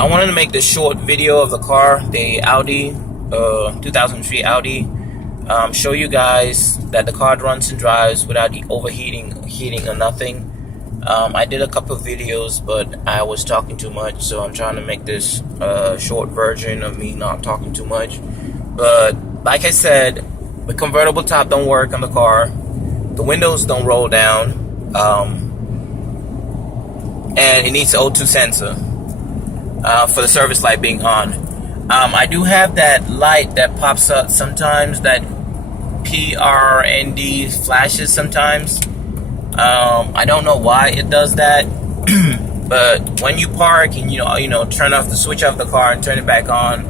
I wanted to make this short video of the car, the Audi 2003 Audi. Show you guys that the car runs and drives without heating or nothing. I did a couple of videos, but I was talking too much, so I'm trying to make this short version of me not talking too much. But like I said, the convertible top don't work on the car. The windows don't roll down, and it needs an O2 sensor for the service light being on. I do have that light that pops up sometimes, that PRND flashes sometimes. I don't know why it does that, but when you park and you turn off the switch off the car and turn it back on,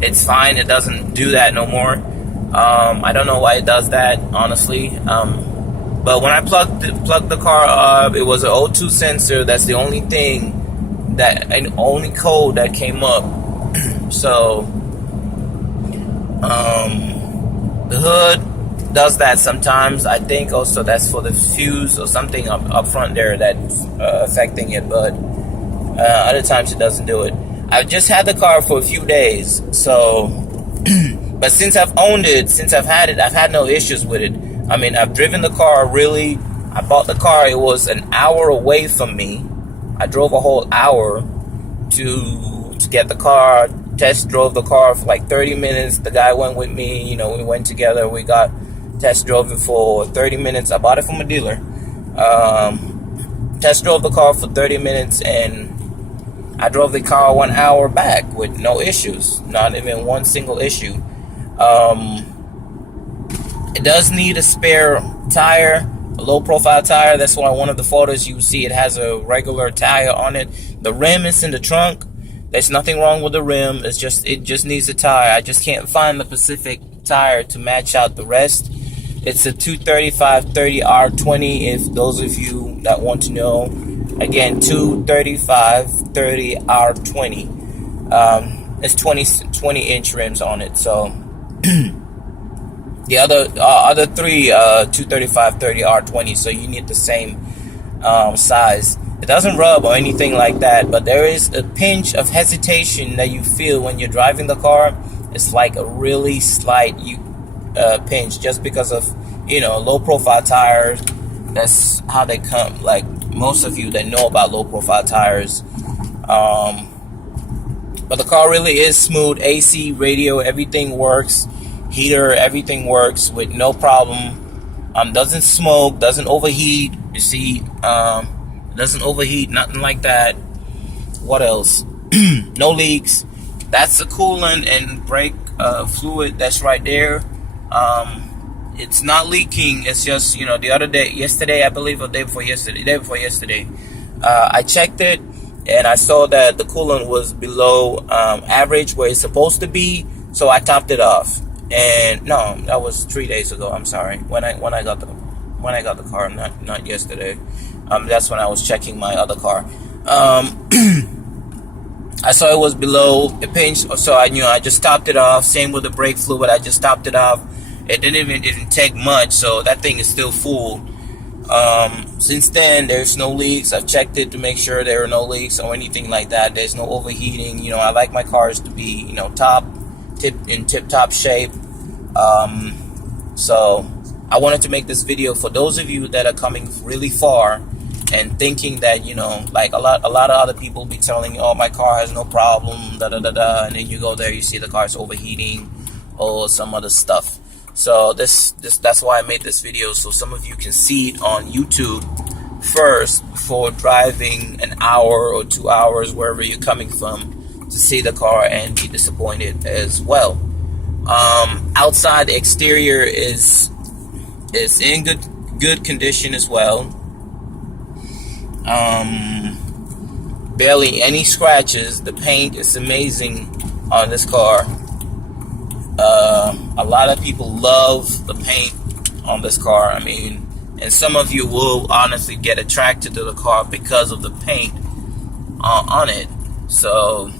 it's fine. It doesn't do that no more. I don't know why it does that, honestly. But when I plugged the car up, it was an O2 sensor. That's the only thing and only code that came up. So the hood does that sometimes. I think also that's for the fuse or something up front there that's affecting it, but other times it doesn't do it. I've just had the car for a few days, so but since I've owned it, since I've had it, I've had no issues with it. I mean, I've driven the car. Really, I bought the car, it was an hour away from me. I drove a whole hour to get the car, test drove the car for like 30 minutes. The guy went with me, we went together. We got test drove it for 30 minutes. I bought it from a dealer. Test drove the car for 30 minutes, and I drove the car 1 hour back with no issues, not even one single issue. It does need a spare tire, a low profile tire. That's why one of the photos you see it has a regular tire on it. The rim is in the trunk. There's nothing wrong with the rim. It just needs a tire. I just can't find the Pacific tire to match out the rest. It's a 235/30R20, if those of you that want to know. Again, 235/30R20. It's 20-inch rims on it. So the other three 235/30R20. So you need the same size. It doesn't rub or anything like that, but there is a pinch of hesitation that you feel when you're driving the car. It's like a really slight pinch, just because of low profile tires. That's how they come. Like most of you that know about low profile tires. But the car really is smooth. AC, radio, everything works. Heater, everything works with no problem. Doesn't smoke, doesn't overheat. You see, doesn't overheat, nothing like that. What else? No leaks. That's the coolant and brake fluid that's right there. It's not leaking. It's just yesterday I believe, or day before yesterday, I checked it and I saw that the coolant was below average where it's supposed to be, so I topped it off. And no, that was 3 days ago. I'm sorry. When I got the car, not yesterday. That's when I was checking my other car. I saw it was below the pinch, so I knew. I just topped it off. Same with the brake fluid. I just topped it off. It didn't take much, so that thing is still full. Since then, there's no leaks. I've checked it to make sure there are no leaks or anything like that. There's no overheating. I like my cars to be, tip-top shape. So I wanted to make this video for those of you that are coming really far and thinking that, like a lot of other people be telling you, oh, my car has no problem, and then you go there, you see the car's overheating or some other stuff. So that's why I made this video, so some of you can see it on YouTube first before driving an hour or 2 hours wherever you're coming from to see the car and be disappointed as well. Outside, the exterior is in good condition as well. Barely any scratches. The paint is amazing on this car. A lot of people love the paint on this car. I mean, and some of you will honestly get attracted to the car because of the paint on it. So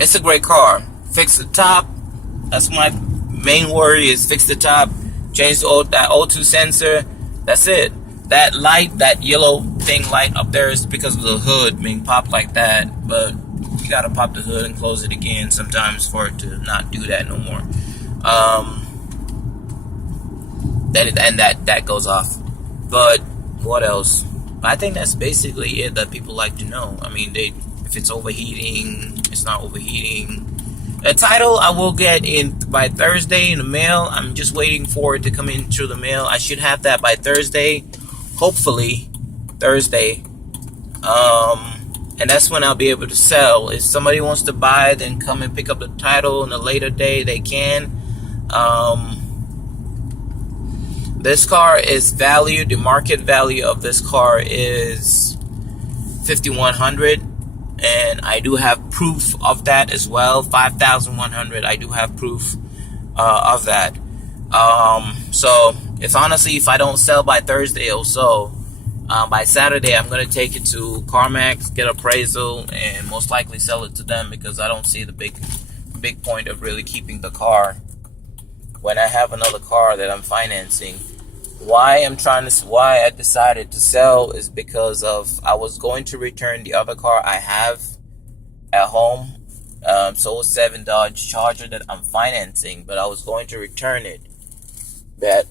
it's a great car. Fix the top. That's my main worry, is fix the top. Change that O2 sensor. That's it. That light, that yellow thing light up there is because of the hood being popped like that. But you gotta pop the hood and close it again sometimes for it to not do that no more. That goes off. But what else? I think that's basically it that people like to know. I mean, if it's overheating, it's not overheating. A title I will get in by Thursday in the mail. I'm just waiting for it to come in through the mail. I should have that by Thursday, hopefully Thursday. And that's when I'll be able to sell. If somebody wants to buy, then come and pick up the title on a later day. They can. This car is valued. The market value of this car is $5,100. And I do have proof of that as well. $5,100. I do have proof of that. So if I don't sell by Thursday or so, by Saturday I'm gonna take it to CarMax, get appraisal, and most likely sell it to them, because I don't see the big point of really keeping the car when I have another car that I'm financing. Why I decided to sell is because of I was going to return the other car I have at home, 07 Dodge Charger that I'm financing, but I was going to return it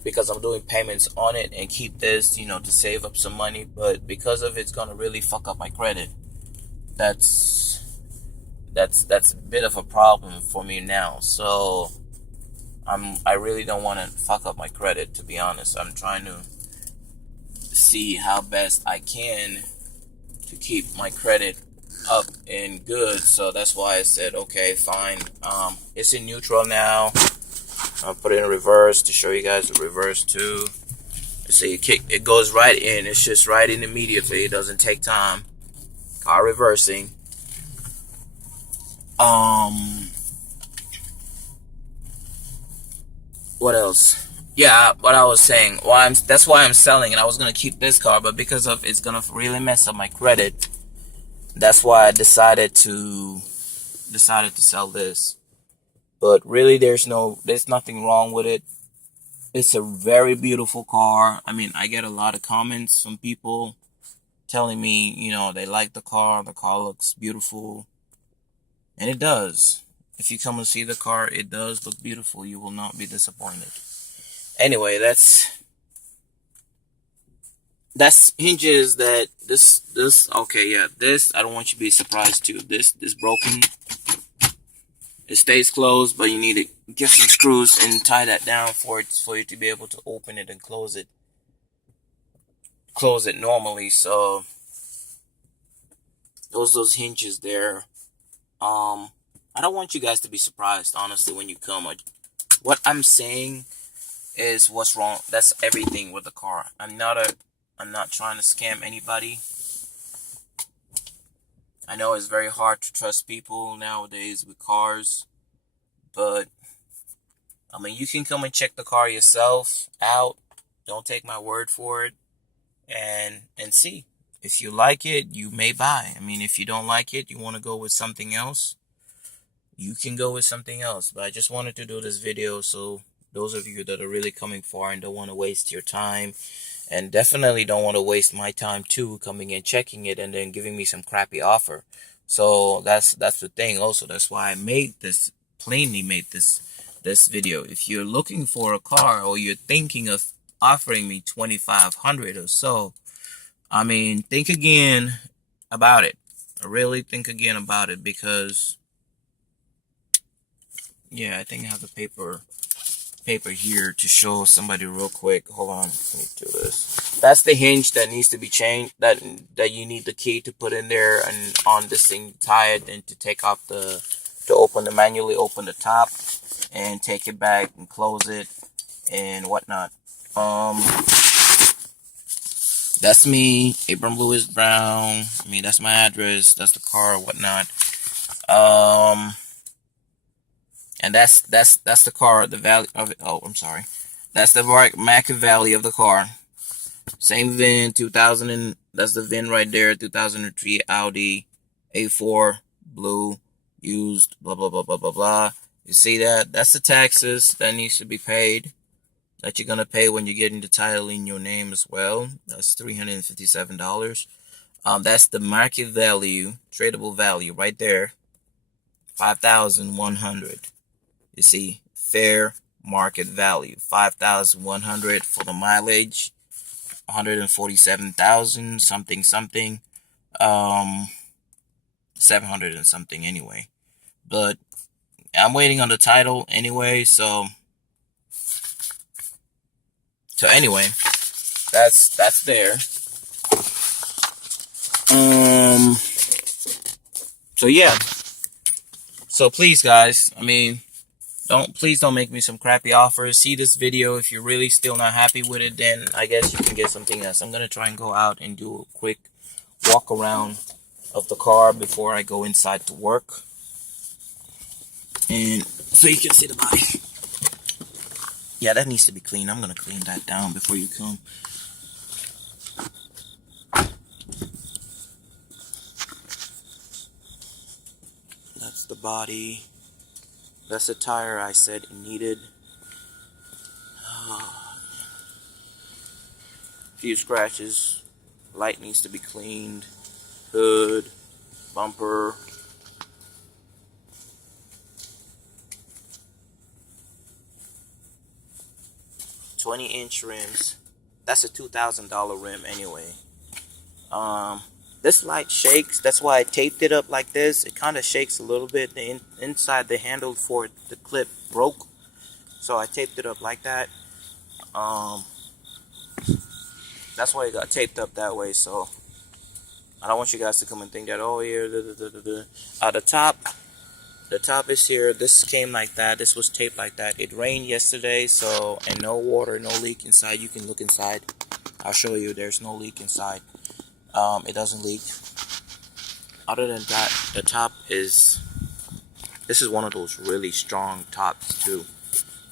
because I'm doing payments on it and keep this, to save up some money. But because of it's gonna really fuck up my credit, that's a bit of a problem for me now. So I really don't want to fuck up my credit, to be honest. I'm trying to see how best I can to keep my credit up and good. So that's why I said, okay, fine. It's in neutral now. I'll put it in reverse to show you guys the reverse too. See, it goes right in. It's just right in immediately. It doesn't take time. Car reversing. What else? Yeah, what I was saying. That's why I'm selling, and I was gonna keep this car, but because of it's gonna really mess up my credit, that's why I decided to sell this. But really, there's nothing wrong with it. It's a very beautiful car. I mean, I get a lot of comments from people telling me, they like the car. The car looks beautiful, and it does. If you come and see the car, it does look beautiful. You will not be disappointed. Anyway, that's hinges that this okay, yeah, this I don't want you to be surprised too. This broken. It stays closed, but you need to get some screws and tie that down for you to be able to open it and close it normally. So those hinges there. I don't want you guys to be surprised, honestly, when you come. What I'm saying is what's wrong. That's everything with the car. I'm not trying to scam anybody. I know it's very hard to trust people nowadays with cars, but I mean, you can come and check the car yourself out. Don't take my word for it, and see. If you like it, you may buy. I mean, if you don't like it, you want to go with something else, you can go with something else. But I just wanted to do this video so those of you that are really coming far and don't want to waste your time, and definitely don't want to waste my time too, coming and checking it and then giving me some crappy offer. So that's the thing also. That's why I plainly made this video. If you're looking for a car, or you're thinking of offering me $2,500 or so, I mean, think again about it. Really think again about it, because yeah, I think I have the paper here to show somebody real quick. Hold on, let me do this. That's the hinge that needs to be changed, that you need the key to put in there, and on this thing, tie it, and to take off to manually open the top and take it back and close it and whatnot. That's me, Abram Lewis Brown. I mean, that's my address, that's the car, whatnot. And that's the car, the value of it. Oh, I'm sorry. That's the market value of the car. Same VIN, 2000, and that's the VIN right there, 2003 Audi A4, blue, used, blah, blah, blah, blah, blah, blah. You see that? That's the taxes that needs to be paid. that you're gonna pay when you're getting the title in your name as well. That's $357. That's the market value, tradable value right there, 5,100. You see, fair market value, 5,100 for the mileage, 147,000 something something, 700 and something anyway. But I'm waiting on the title anyway, so anyway, that's there. So yeah. So please, guys, I mean, please don't make me some crappy offers. See this video. If you're really still not happy with it, then I guess you can get something else. I'm gonna try and go out and do a quick walk around of the car before I go inside to work, and so you can see the body. Yeah, that needs to be clean. I'm gonna clean that down before you come. That's the body. That's the tire I said it needed. Few scratches. Light needs to be cleaned. Hood, bumper. $20-inch rims. That's a $2,000 rim anyway. This light shakes. That's why I taped it up like this. It kind of shakes a little bit. The inside the handle for the clip broke, so I taped it up like that. That's why it got taped up that way. So I don't want you guys to come and think that, oh yeah, the top is here. This came like that. This was taped like that. It rained yesterday, so, and no water, no leak inside. You can look inside. I'll show you. There's no leak inside. It doesn't leak. Other than that, the top is, this is one of those really strong tops too,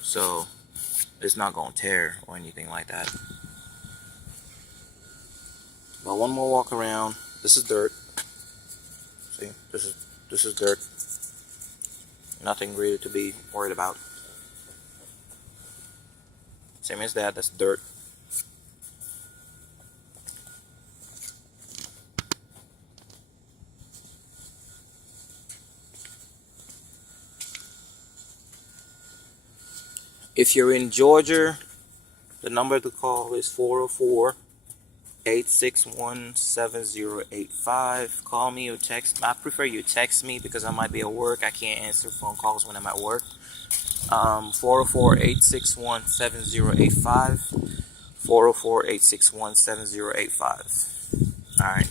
so it's not gonna tear or anything like that. But one more walk around. This is dirt. See, this is dirt. Nothing really to be worried about. Same as that. That's dirt. If you're in Georgia, the number to call is 404-861-7085. Call me or text. I prefer you text me because I might be at work. I can't answer phone calls when I'm at work. 404-861-7085. 404-861-7085. Alright.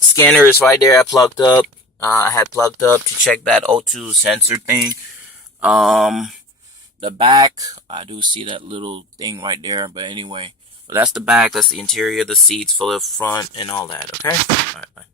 Scanner is right there. I plugged up. I had plugged up to check that O2 sensor thing. The back, I do see that little thing right there, but anyway, that's the back, that's the interior, the seats for the front, and all that. Okay, all right, bye.